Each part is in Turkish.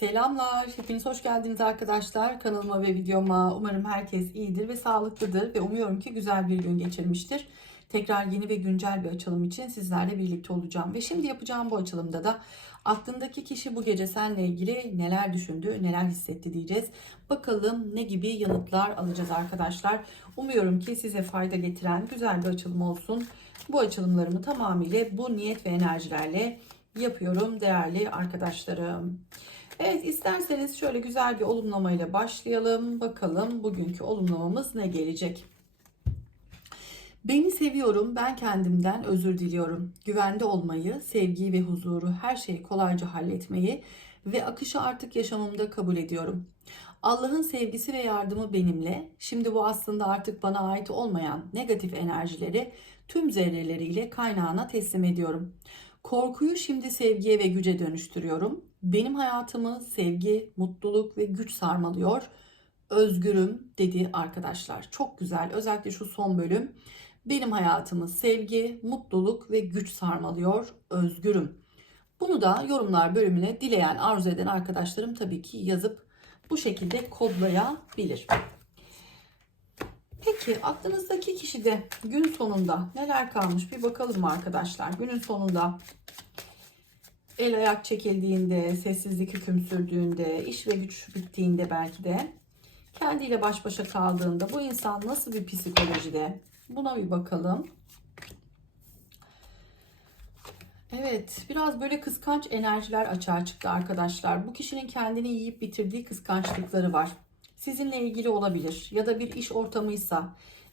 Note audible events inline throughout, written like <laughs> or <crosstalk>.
Selamlar, hepiniz hoş geldiniz arkadaşlar kanalıma ve videoma. Umarım herkes iyidir ve sağlıklıdır ve umuyorum ki güzel bir gün geçirmiştir. Tekrar yeni ve güncel bir açılım için sizlerle birlikte olacağım. Ve şimdi yapacağım bu açılımda da aklındaki kişi bu gece seninle ilgili neler düşündü, neler hissetti diyeceğiz. Bakalım ne gibi yanıtlar alacağız arkadaşlar. Umuyorum ki size fayda getiren güzel bir açılım olsun. Bu açılımlarımı tamamıyla bu niyet ve enerjilerle yapıyorum değerli arkadaşlarım. Evet isterseniz şöyle güzel bir olumlamayla başlayalım. Bakalım bugünkü olumlamamız ne gelecek? Beni seviyorum, ben kendimden özür diliyorum. Güvende olmayı, sevgiyi ve huzuru, her şeyi kolayca halletmeyi ve akışı artık yaşamımda kabul ediyorum. Allah'ın sevgisi ve yardımı benimle. Şimdi bu aslında artık bana ait olmayan negatif enerjileri tüm zerreleriyle kaynağına teslim ediyorum. Korkuyu şimdi sevgiye ve güce dönüştürüyorum. Benim hayatımı sevgi, mutluluk ve güç sarmalıyor. Özgürüm dedi arkadaşlar. Çok güzel. Özellikle şu son bölüm. Benim hayatımı sevgi, mutluluk ve güç sarmalıyor. Özgürüm. Bunu da yorumlar bölümüne dileyen, arzu eden arkadaşlarım tabii ki yazıp bu şekilde kodlayabilir. Peki aklınızdaki kişide gün sonunda neler kalmış bir bakalım arkadaşlar? Günün sonunda el ayak çekildiğinde, sessizlik hüküm sürdüğünde, iş ve güç bittiğinde belki de kendiyle baş başa kaldığında bu insan nasıl bir psikolojide? Buna bir bakalım. Evet, biraz böyle kıskanç enerjiler açığa çıktı arkadaşlar. Bu kişinin kendini yiyip bitirdiği kıskançlıkları var. Sizinle ilgili olabilir ya da bir iş ortamıysa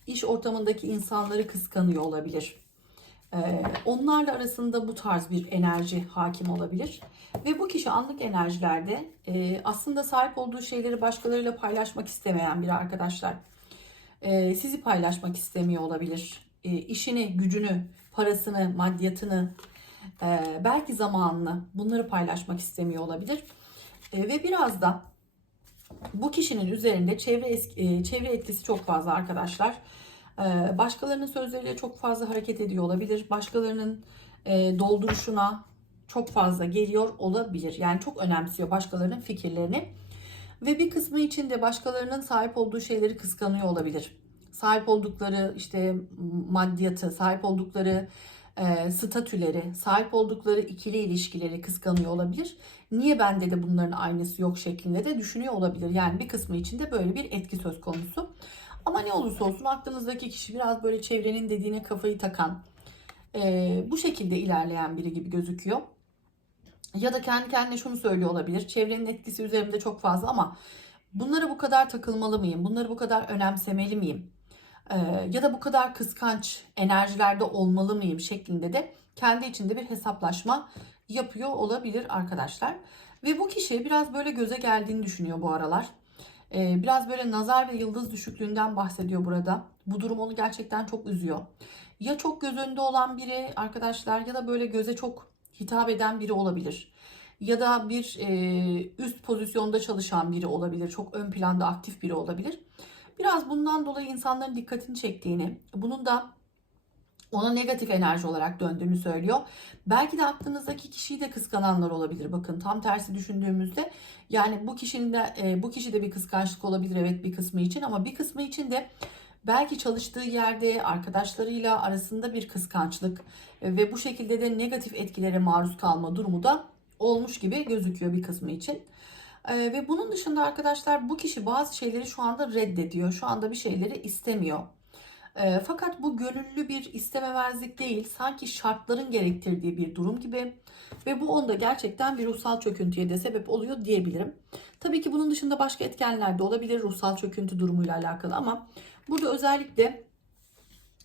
iş ortamındaki insanları kıskanıyor olabilir. Ee, onlarla arasında bu tarz bir enerji hakim olabilir. Ve bu kişi anlık enerjilerde e, aslında sahip olduğu şeyleri başkalarıyla paylaşmak istemeyen bir arkadaşlar. E, sizi paylaşmak istemiyor olabilir. E, işini, gücünü, parasını, maddiyatını, e, belki zamanını bunları paylaşmak istemiyor olabilir. E, ve biraz da bu kişinin üzerinde çevre eski, e, çevre etkisi çok fazla arkadaşlar. E, başkalarının sözleriyle çok fazla hareket ediyor olabilir. Başkalarının e, dolduruşuna çok fazla geliyor olabilir. Yani çok önemsiyor başkalarının fikirlerini. Ve bir kısmı için de başkalarının sahip olduğu şeyleri kıskanıyor olabilir. Sahip oldukları işte maddiyatı, sahip oldukları e, statüleri, sahip oldukları ikili ilişkileri kıskanıyor olabilir. Niye bende de bunların aynısı yok şeklinde de düşünüyor olabilir. Yani bir kısmı için de böyle bir etki söz konusu. Ama ne olursa olsun aklınızdaki kişi biraz böyle çevrenin dediğine kafayı takan, e, bu şekilde ilerleyen biri gibi gözüküyor. Ya da kendi kendine şunu söylüyor olabilir. Çevrenin etkisi üzerimde çok fazla ama bunlara bu kadar takılmalı mıyım? Bunları bu kadar önemsemeli miyim? Ee, ya da bu kadar kıskanç enerjilerde olmalı mıyım şeklinde de kendi içinde bir hesaplaşma yapıyor olabilir arkadaşlar. Ve bu kişi biraz böyle göze geldiğini düşünüyor bu aralar. Ee, biraz böyle nazar ve yıldız düşüklüğünden bahsediyor burada. Bu durum onu gerçekten çok üzüyor. Ya çok göz önünde olan biri arkadaşlar ya da böyle göze çok hitap eden biri olabilir. Ya da bir e, üst pozisyonda çalışan biri olabilir. Çok ön planda aktif biri olabilir. Biraz bundan dolayı insanların dikkatini çektiğini, bunun da ona negatif enerji olarak döndüğünü söylüyor. Belki de aklınızdaki kişiyi de kıskananlar olabilir. Bakın tam tersi düşündüğümüzde yani bu kişinin de e, bu kişi de bir kıskançlık olabilir evet bir kısmı için ama bir kısmı için de belki çalıştığı yerde arkadaşlarıyla arasında bir kıskançlık e, ve bu şekilde de negatif etkilere maruz kalma durumu da olmuş gibi gözüküyor bir kısmı için. Ee, ve bunun dışında arkadaşlar bu kişi bazı şeyleri şu anda reddediyor. Şu anda bir şeyleri istemiyor. Ee, fakat bu gönüllü bir istememezlik değil. Sanki şartların gerektirdiği bir durum gibi. Ve bu onda gerçekten bir ruhsal çöküntüye de sebep oluyor diyebilirim. Tabii ki bunun dışında başka etkenler de olabilir ruhsal çöküntü durumuyla alakalı ama burada özellikle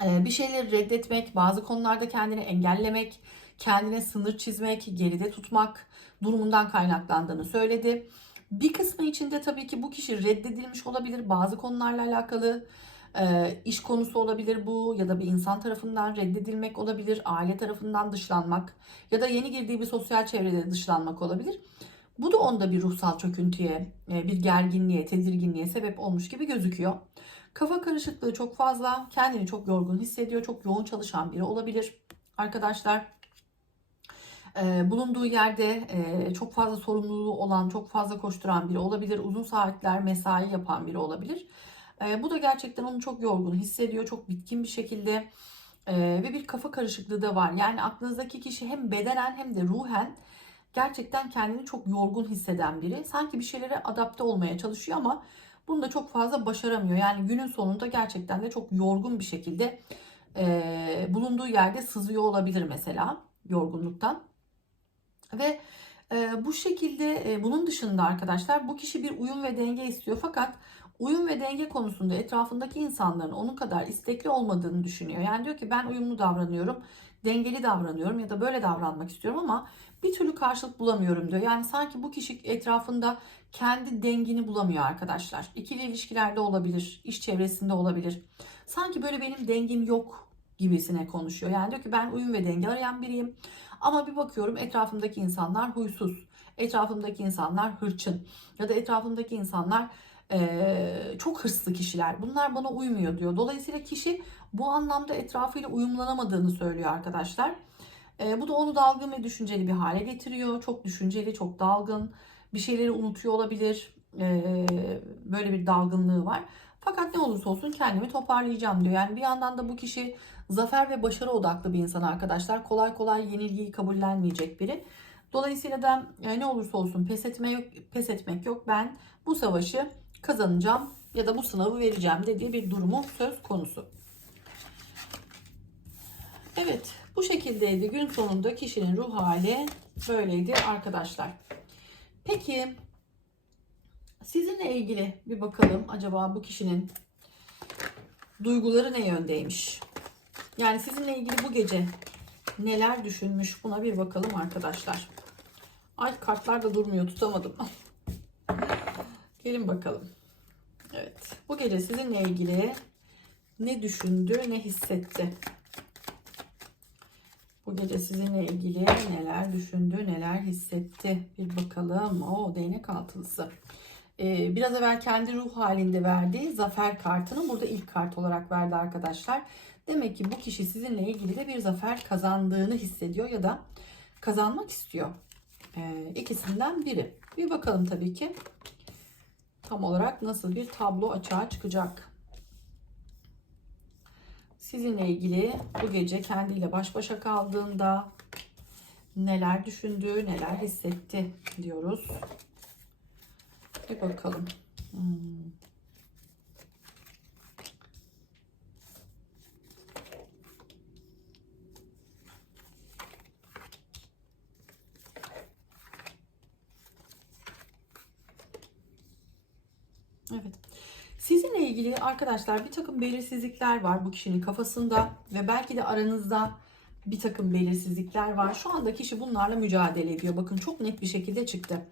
e, bir şeyleri reddetmek, bazı konularda kendini engellemek, kendine sınır çizmek, geride tutmak durumundan kaynaklandığını söyledi. Bir kısmı içinde tabii ki bu kişi reddedilmiş olabilir bazı konularla alakalı. E, iş konusu olabilir bu ya da bir insan tarafından reddedilmek olabilir, aile tarafından dışlanmak ya da yeni girdiği bir sosyal çevrede dışlanmak olabilir. Bu da onda bir ruhsal çöküntüye, e, bir gerginliğe, tedirginliğe sebep olmuş gibi gözüküyor. Kafa karışıklığı çok fazla, kendini çok yorgun hissediyor, çok yoğun çalışan biri olabilir arkadaşlar. Bulunduğu yerde çok fazla sorumluluğu olan, çok fazla koşturan biri olabilir. Uzun saatler mesai yapan biri olabilir. Bu da gerçekten onu çok yorgun hissediyor. Çok bitkin bir şekilde ve bir kafa karışıklığı da var. Yani aklınızdaki kişi hem bedenen hem de ruhen gerçekten kendini çok yorgun hisseden biri. Sanki bir şeylere adapte olmaya çalışıyor ama bunu da çok fazla başaramıyor. Yani günün sonunda gerçekten de çok yorgun bir şekilde bulunduğu yerde sızıyor olabilir mesela yorgunluktan. Ve e, bu şekilde e, bunun dışında arkadaşlar bu kişi bir uyum ve denge istiyor fakat uyum ve denge konusunda etrafındaki insanların onun kadar istekli olmadığını düşünüyor. Yani diyor ki ben uyumlu davranıyorum, dengeli davranıyorum ya da böyle davranmak istiyorum ama bir türlü karşılık bulamıyorum diyor. Yani sanki bu kişi etrafında kendi dengini bulamıyor arkadaşlar. İkili ilişkilerde olabilir, iş çevresinde olabilir. Sanki böyle benim dengim yok gibisine konuşuyor. Yani diyor ki ben uyum ve denge arayan biriyim. Ama bir bakıyorum etrafımdaki insanlar huysuz. Etrafımdaki insanlar hırçın. Ya da etrafımdaki insanlar eee, çok hırslı kişiler. Bunlar bana uymuyor diyor. Dolayısıyla kişi bu anlamda etrafıyla uyumlanamadığını söylüyor arkadaşlar. Eee, bu da onu dalgın ve düşünceli bir hale getiriyor. Çok düşünceli, çok dalgın. Bir şeyleri unutuyor olabilir. Eee, böyle bir dalgınlığı var. Fakat ne olursa olsun kendimi toparlayacağım diyor. Yani bir yandan da bu kişi zafer ve başarı odaklı bir insan arkadaşlar. Kolay kolay yenilgiyi kabullenmeyecek biri. Dolayısıyla da e, ne olursa olsun pes etmek, pes etmek yok. Ben bu savaşı kazanacağım ya da bu sınavı vereceğim dediği bir durumu söz konusu. Evet bu şekildeydi. Gün sonunda kişinin ruh hali böyleydi arkadaşlar. Peki sizinle ilgili bir bakalım acaba bu kişinin duyguları ne yöndeymiş? Yani sizinle ilgili bu gece neler düşünmüş buna bir bakalım arkadaşlar. Ay kartlar da durmuyor tutamadım. <laughs> Gelin bakalım. Evet bu gece sizinle ilgili ne düşündü ne hissetti? Bu gece sizinle ilgili neler düşündü neler hissetti? Bir bakalım. O değnek altılısı. Ee, biraz evvel kendi ruh halinde verdiği zafer kartını burada ilk kart olarak verdi arkadaşlar. Demek ki bu kişi sizinle ilgili de bir zafer kazandığını hissediyor ya da kazanmak istiyor. Ee, ikisinden biri. Bir bakalım tabii ki tam olarak nasıl bir tablo açığa çıkacak. Sizinle ilgili bu gece kendiyle baş başa kaldığında neler düşündü, neler hissetti diyoruz. Bir bakalım. Hmm. Evet. Sizinle ilgili arkadaşlar bir takım belirsizlikler var bu kişinin kafasında ve belki de aranızda bir takım belirsizlikler var. Şu anda kişi bunlarla mücadele ediyor. Bakın çok net bir şekilde çıktı.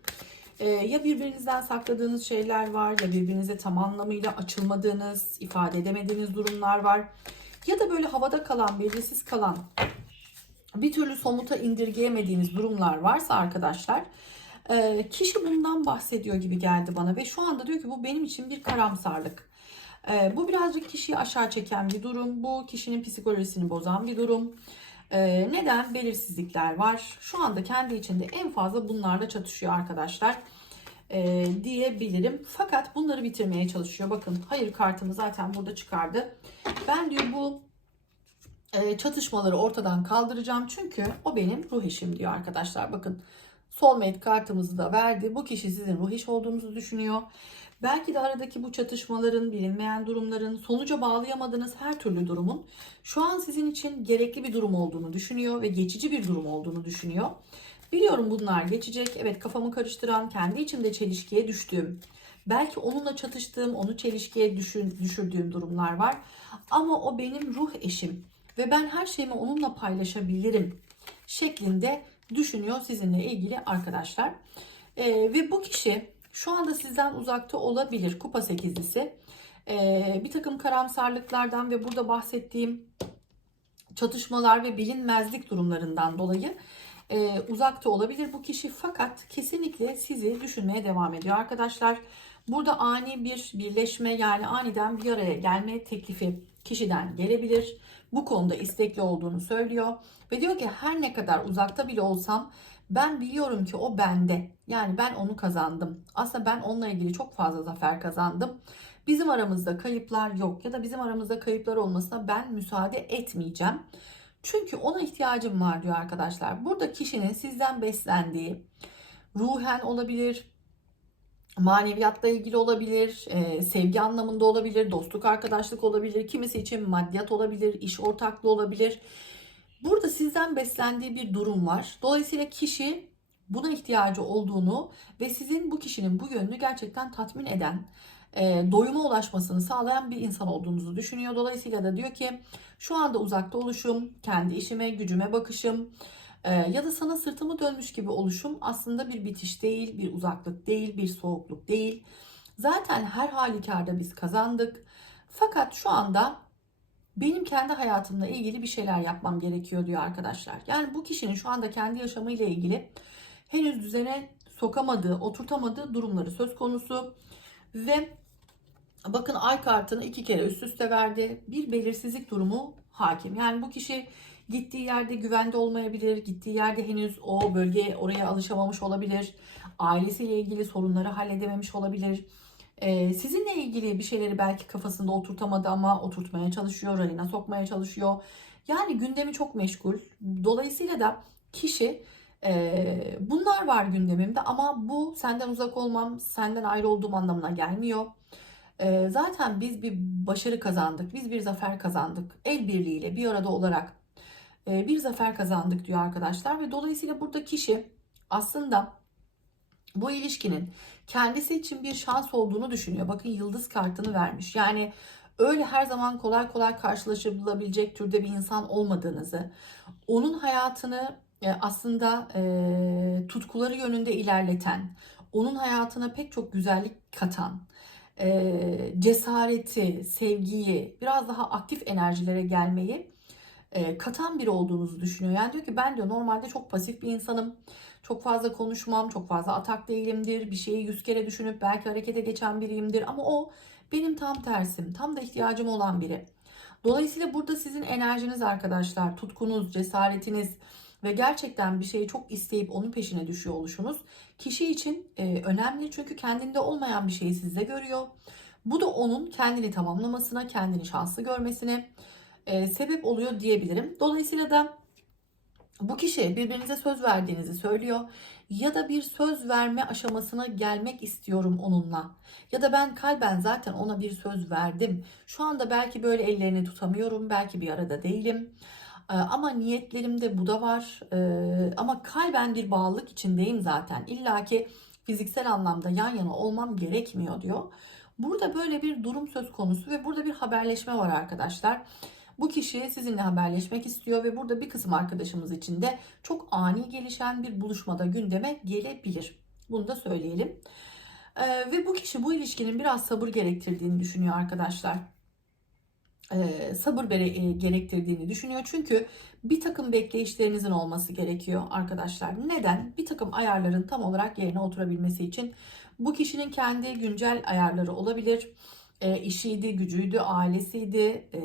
Ee, ya birbirinizden sakladığınız şeyler var ya birbirinize tam anlamıyla açılmadığınız, ifade edemediğiniz durumlar var. Ya da böyle havada kalan, belirsiz kalan bir türlü somuta indirgeyemediğiniz durumlar varsa arkadaşlar e, kişi bundan bahsediyor gibi geldi bana ve şu anda diyor ki bu benim için bir karamsarlık. E, bu birazcık kişiyi aşağı çeken bir durum. Bu kişinin psikolojisini bozan bir durum. E, neden? Belirsizlikler var. Şu anda kendi içinde en fazla bunlarla çatışıyor arkadaşlar. Diyebilirim. Fakat bunları bitirmeye çalışıyor. Bakın hayır kartını zaten burada çıkardı. Ben diyor bu e, çatışmaları ortadan kaldıracağım. Çünkü o benim ruh eşim diyor arkadaşlar. Bakın soulmate kartımızı da verdi. Bu kişi sizin ruh eş olduğunuzu düşünüyor. Belki de aradaki bu çatışmaların, bilinmeyen durumların, sonuca bağlayamadığınız her türlü durumun şu an sizin için gerekli bir durum olduğunu düşünüyor ve geçici bir durum olduğunu düşünüyor. Biliyorum bunlar geçecek. Evet kafamı karıştıran, kendi içimde çelişkiye düştüğüm, belki onunla çatıştığım, onu çelişkiye düşün, düşürdüğüm durumlar var. Ama o benim ruh eşim ve ben her şeyimi onunla paylaşabilirim şeklinde düşünüyor sizinle ilgili arkadaşlar. Ee, ve bu kişi şu anda sizden uzakta olabilir. Kupa sekizlisi. Ee, bir takım karamsarlıklardan ve burada bahsettiğim çatışmalar ve bilinmezlik durumlarından dolayı e, uzakta olabilir bu kişi fakat kesinlikle sizi düşünmeye devam ediyor arkadaşlar. Burada ani bir birleşme yani aniden bir araya gelme teklifi kişiden gelebilir. Bu konuda istekli olduğunu söylüyor ve diyor ki her ne kadar uzakta bile olsam ben biliyorum ki o bende. Yani ben onu kazandım. Aslında ben onunla ilgili çok fazla zafer kazandım. Bizim aramızda kayıplar yok ya da bizim aramızda kayıplar olmasına ben müsaade etmeyeceğim. Çünkü ona ihtiyacım var diyor arkadaşlar. Burada kişinin sizden beslendiği ruhen olabilir, maneviyatla ilgili olabilir, e, sevgi anlamında olabilir, dostluk, arkadaşlık olabilir, kimisi için maddiyat olabilir, iş ortaklığı olabilir. Burada sizden beslendiği bir durum var. Dolayısıyla kişi buna ihtiyacı olduğunu ve sizin bu kişinin bu yönünü gerçekten tatmin eden, e, doyuma ulaşmasını sağlayan bir insan olduğunuzu düşünüyor. Dolayısıyla da diyor ki şu anda uzakta oluşum, kendi işime, gücüme bakışım ya da sana sırtımı dönmüş gibi oluşum aslında bir bitiş değil, bir uzaklık değil, bir soğukluk değil. Zaten her halükarda biz kazandık. Fakat şu anda benim kendi hayatımla ilgili bir şeyler yapmam gerekiyor diyor arkadaşlar. Yani bu kişinin şu anda kendi yaşamıyla ilgili henüz düzene sokamadığı, oturtamadığı durumları söz konusu. Ve bakın ay kartını iki kere üst üste verdi. Bir belirsizlik durumu hakim. Yani bu kişi gittiği yerde güvende olmayabilir. Gittiği yerde henüz o bölgeye oraya alışamamış olabilir. Ailesiyle ilgili sorunları halledememiş olabilir. Ee, sizinle ilgili bir şeyleri belki kafasında oturtamadı ama oturtmaya çalışıyor, rayına sokmaya çalışıyor. Yani gündemi çok meşgul. Dolayısıyla da kişi e, bunlar var gündemimde ama bu senden uzak olmam, senden ayrı olduğum anlamına gelmiyor. E, zaten biz bir başarı kazandık, biz bir zafer kazandık. El birliğiyle bir arada olarak bir zafer kazandık diyor arkadaşlar ve dolayısıyla burada kişi aslında bu ilişkinin kendisi için bir şans olduğunu düşünüyor. Bakın yıldız kartını vermiş. Yani öyle her zaman kolay kolay karşılaşılabilecek türde bir insan olmadığınızı, onun hayatını e, aslında e, tutkuları yönünde ilerleten, onun hayatına pek çok güzellik katan, e, cesareti, sevgiyi, biraz daha aktif enerjilere gelmeyi e, katan biri olduğunuzu düşünüyor. Yani diyor ki ben diyor normalde çok pasif bir insanım. Çok fazla konuşmam, çok fazla atak değilimdir. Bir şeyi yüz kere düşünüp belki harekete geçen biriyimdir. Ama o benim tam tersim. Tam da ihtiyacım olan biri. Dolayısıyla burada sizin enerjiniz arkadaşlar, tutkunuz, cesaretiniz ve gerçekten bir şeyi çok isteyip onun peşine düşüyor oluşunuz kişi için e, önemli. Çünkü kendinde olmayan bir şeyi sizde görüyor. Bu da onun kendini tamamlamasına, kendini şanslı görmesine e, sebep oluyor diyebilirim. Dolayısıyla da bu kişi birbirinize söz verdiğinizi söylüyor ya da bir söz verme aşamasına gelmek istiyorum onunla. Ya da ben kalben zaten ona bir söz verdim. Şu anda belki böyle ellerini tutamıyorum, belki bir arada değilim. Ee, ama niyetlerimde bu da var. Ee, ama kalben bir bağlılık içindeyim zaten. İlla ki fiziksel anlamda yan yana olmam gerekmiyor diyor. Burada böyle bir durum söz konusu ve burada bir haberleşme var arkadaşlar. Bu kişi sizinle haberleşmek istiyor ve burada bir kısım arkadaşımız için de çok ani gelişen bir buluşmada gündeme gelebilir. Bunu da söyleyelim. Ee, ve bu kişi bu ilişkinin biraz sabır gerektirdiğini düşünüyor arkadaşlar. Ee, sabır e, gerektirdiğini düşünüyor. Çünkü bir takım bekleyişlerinizin olması gerekiyor arkadaşlar. Neden? Bir takım ayarların tam olarak yerine oturabilmesi için bu kişinin kendi güncel ayarları olabilir e, işiydi, gücüydü, ailesiydi, e,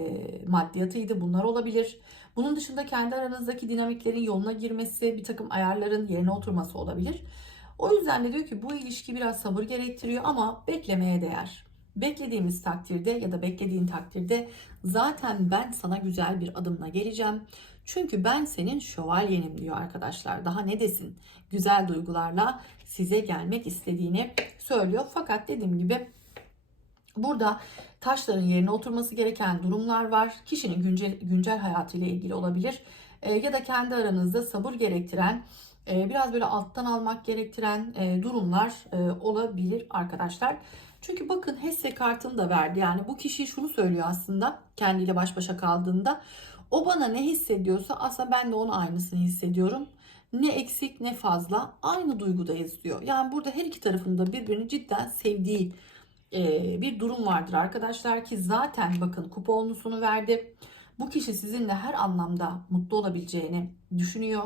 maddiyatıydı bunlar olabilir. Bunun dışında kendi aranızdaki dinamiklerin yoluna girmesi, bir takım ayarların yerine oturması olabilir. O yüzden de diyor ki bu ilişki biraz sabır gerektiriyor ama beklemeye değer. Beklediğimiz takdirde ya da beklediğin takdirde zaten ben sana güzel bir adımla geleceğim. Çünkü ben senin şövalyenim diyor arkadaşlar. Daha ne desin? Güzel duygularla size gelmek istediğini söylüyor. Fakat dediğim gibi Burada taşların yerine oturması gereken durumlar var. Kişinin güncel, güncel hayatıyla ilgili olabilir. E, ya da kendi aranızda sabır gerektiren, e, biraz böyle alttan almak gerektiren e, durumlar e, olabilir arkadaşlar. Çünkü bakın Hesse kartını da verdi. Yani bu kişi şunu söylüyor aslında kendiyle baş başa kaldığında. O bana ne hissediyorsa aslında ben de onun aynısını hissediyorum. Ne eksik ne fazla aynı duygudayız diyor. Yani burada her iki tarafında birbirini cidden sevdiği bir durum vardır arkadaşlar ki zaten bakın kuponlusunu verdi. Bu kişi sizinle her anlamda mutlu olabileceğini düşünüyor.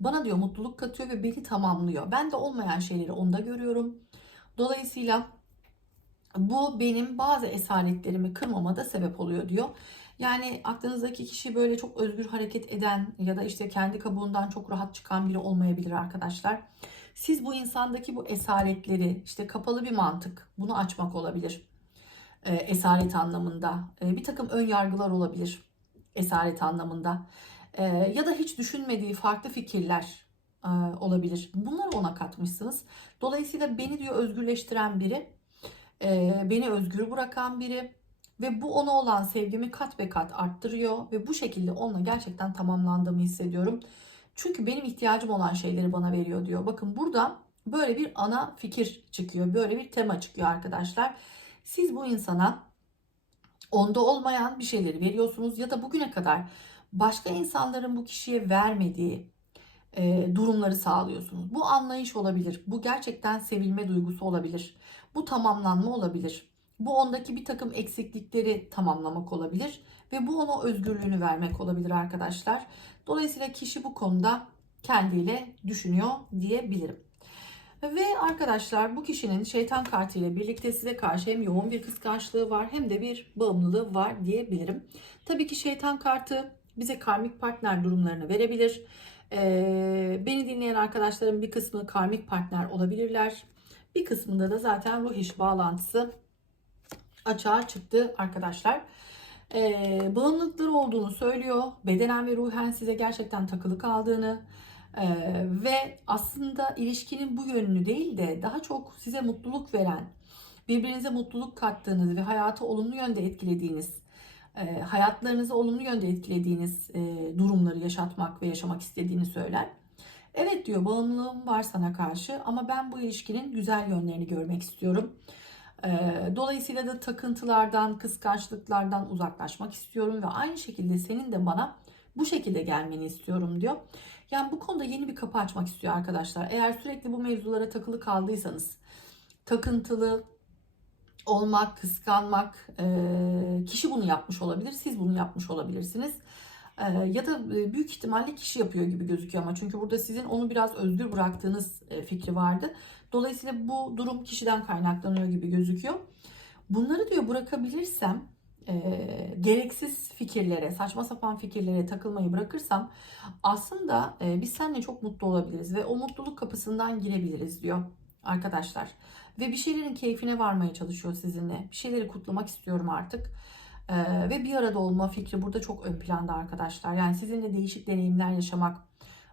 bana diyor mutluluk katıyor ve beni tamamlıyor. Ben de olmayan şeyleri onda görüyorum. Dolayısıyla bu benim bazı esaretlerimi kırmama da sebep oluyor diyor. Yani aklınızdaki kişi böyle çok özgür hareket eden ya da işte kendi kabuğundan çok rahat çıkan biri olmayabilir arkadaşlar. Siz bu insandaki bu esaretleri işte kapalı bir mantık bunu açmak olabilir. Ee, esaret anlamında. Ee, bir takım ön yargılar olabilir esaret anlamında. Ee, ya da hiç düşünmediği farklı fikirler e, olabilir. Bunları ona katmışsınız. Dolayısıyla beni diyor özgürleştiren biri, e, beni özgür bırakan biri ve bu ona olan sevgimi kat be kat arttırıyor ve bu şekilde onunla gerçekten tamamlandığımı hissediyorum. Çünkü benim ihtiyacım olan şeyleri bana veriyor diyor. Bakın burada böyle bir ana fikir çıkıyor. Böyle bir tema çıkıyor arkadaşlar. Siz bu insana onda olmayan bir şeyleri veriyorsunuz ya da bugüne kadar başka insanların bu kişiye vermediği e, durumları sağlıyorsunuz. Bu anlayış olabilir. Bu gerçekten sevilme duygusu olabilir. Bu tamamlanma olabilir. Bu ondaki bir takım eksiklikleri tamamlamak olabilir ve bu ona özgürlüğünü vermek olabilir arkadaşlar. Dolayısıyla kişi bu konuda kendiyle düşünüyor diyebilirim. Ve arkadaşlar bu kişinin şeytan kartı ile birlikte size karşı hem yoğun bir kıskançlığı var hem de bir bağımlılığı var diyebilirim. Tabii ki şeytan kartı bize karmik partner durumlarını verebilir. Ee, beni dinleyen arkadaşlarım bir kısmı karmik partner olabilirler. Bir kısmında da zaten ruh iş bağlantısı açığa çıktı arkadaşlar. Ee, bağımlılıkları olduğunu söylüyor. Bedenen ve ruhen size gerçekten takılı kaldığını ee, ve aslında ilişkinin bu yönünü değil de daha çok size mutluluk veren, birbirinize mutluluk kattığınız ve hayatı olumlu yönde etkilediğiniz, e, hayatlarınızı olumlu yönde etkilediğiniz e, durumları yaşatmak ve yaşamak istediğini söyler. Evet diyor bağımlılığım var sana karşı ama ben bu ilişkinin güzel yönlerini görmek istiyorum. Ee, dolayısıyla da takıntılardan, kıskançlıklardan uzaklaşmak istiyorum ve aynı şekilde senin de bana bu şekilde gelmeni istiyorum diyor. Yani bu konuda yeni bir kapı açmak istiyor arkadaşlar. Eğer sürekli bu mevzulara takılı kaldıysanız, takıntılı olmak, kıskanmak, e, kişi bunu yapmış olabilir, siz bunu yapmış olabilirsiniz. Ya da büyük ihtimalle kişi yapıyor gibi gözüküyor ama çünkü burada sizin onu biraz özgür bıraktığınız fikri vardı. Dolayısıyla bu durum kişiden kaynaklanıyor gibi gözüküyor. Bunları diyor bırakabilirsem e, gereksiz fikirlere, saçma sapan fikirlere takılmayı bırakırsam aslında e, biz seninle çok mutlu olabiliriz ve o mutluluk kapısından girebiliriz diyor arkadaşlar. Ve bir şeylerin keyfine varmaya çalışıyor sizinle. Bir şeyleri kutlamak istiyorum artık. Ee, ve bir arada olma fikri burada çok ön planda arkadaşlar. Yani sizinle değişik deneyimler yaşamak,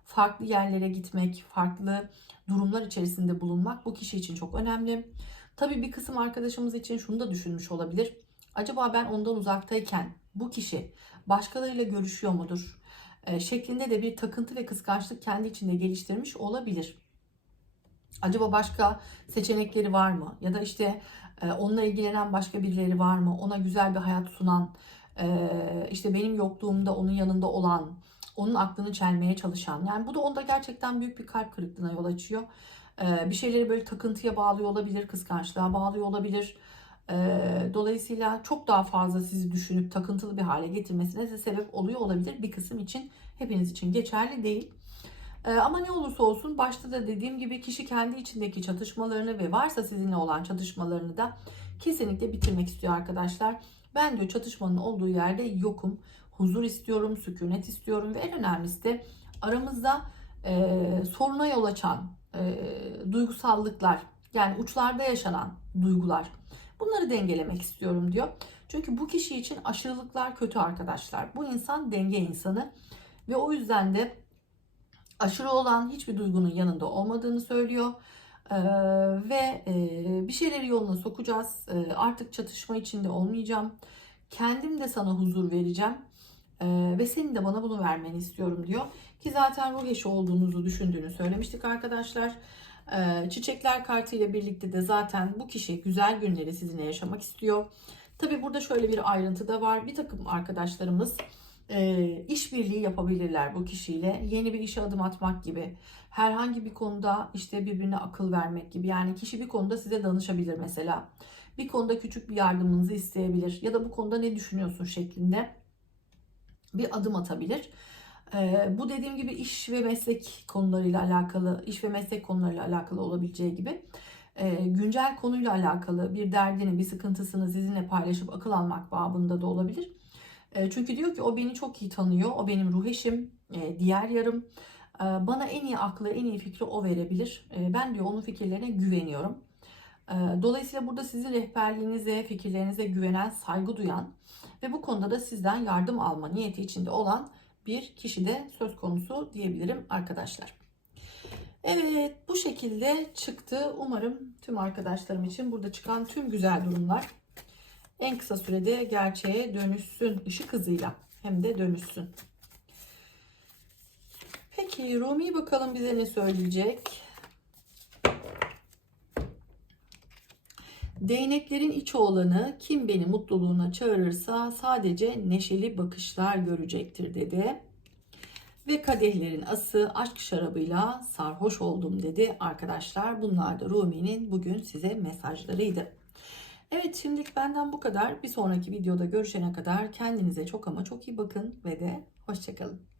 farklı yerlere gitmek, farklı durumlar içerisinde bulunmak bu kişi için çok önemli. Tabii bir kısım arkadaşımız için şunu da düşünmüş olabilir. Acaba ben ondan uzaktayken bu kişi başkalarıyla görüşüyor mudur? E, şeklinde de bir takıntı ve kıskançlık kendi içinde geliştirmiş olabilir. Acaba başka seçenekleri var mı? Ya da işte onunla ilgilenen başka birileri var mı? Ona güzel bir hayat sunan, e, işte benim yokluğumda onun yanında olan, onun aklını çelmeye çalışan. Yani bu da onda gerçekten büyük bir kalp kırıklığına yol açıyor. E, bir şeyleri böyle takıntıya bağlıyor olabilir, kıskançlığa bağlıyor olabilir. Dolayısıyla çok daha fazla sizi düşünüp takıntılı bir hale getirmesine de sebep oluyor olabilir. Bir kısım için hepiniz için geçerli değil. Ama ne olursa olsun başta da dediğim gibi kişi kendi içindeki çatışmalarını ve varsa sizinle olan çatışmalarını da kesinlikle bitirmek istiyor arkadaşlar. Ben diyor çatışmanın olduğu yerde yokum. Huzur istiyorum, sükunet istiyorum ve en önemlisi de aramızda e, soruna yol açan e, duygusallıklar yani uçlarda yaşanan duygular bunları dengelemek istiyorum diyor. Çünkü bu kişi için aşırılıklar kötü arkadaşlar. Bu insan denge insanı ve o yüzden de aşırı olan hiçbir duygunun yanında olmadığını söylüyor. Ee, ve e, bir şeyleri yoluna sokacağız. Ee, artık çatışma içinde olmayacağım. Kendim de sana huzur vereceğim. Ee, ve senin de bana bunu vermeni istiyorum diyor. Ki zaten ruh eşi olduğunuzu düşündüğünü söylemiştik arkadaşlar. Ee, çiçekler kartı ile birlikte de zaten bu kişi güzel günleri sizinle yaşamak istiyor. Tabi burada şöyle bir ayrıntı da var. Bir takım arkadaşlarımız e, işbirliği yapabilirler bu kişiyle. Yeni bir işe adım atmak gibi. Herhangi bir konuda işte birbirine akıl vermek gibi. Yani kişi bir konuda size danışabilir mesela. Bir konuda küçük bir yardımınızı isteyebilir. Ya da bu konuda ne düşünüyorsun şeklinde bir adım atabilir. Ee, bu dediğim gibi iş ve meslek konularıyla alakalı, iş ve meslek konularıyla alakalı olabileceği gibi e, güncel konuyla alakalı bir derdini, bir sıkıntısını sizinle paylaşıp akıl almak babında da olabilir. E, çünkü diyor ki o beni çok iyi tanıyor, o benim ruh eşim, e, diğer yarım. E, bana en iyi aklı, en iyi fikri o verebilir. E, ben diyor onun fikirlerine güveniyorum. Dolayısıyla burada sizin rehberliğinize, fikirlerinize güvenen, saygı duyan ve bu konuda da sizden yardım alma niyeti içinde olan bir kişi de söz konusu diyebilirim arkadaşlar. Evet bu şekilde çıktı. Umarım tüm arkadaşlarım için burada çıkan tüm güzel durumlar en kısa sürede gerçeğe dönüşsün ışık hızıyla hem de dönüşsün. Peki Rumi bakalım bize ne söyleyecek? Değneklerin iç oğlanı kim beni mutluluğuna çağırırsa sadece neşeli bakışlar görecektir dedi. Ve kadehlerin ası aşk şarabıyla sarhoş oldum dedi arkadaşlar. Bunlar da Rumi'nin bugün size mesajlarıydı. Evet şimdilik benden bu kadar. Bir sonraki videoda görüşene kadar kendinize çok ama çok iyi bakın ve de hoşçakalın.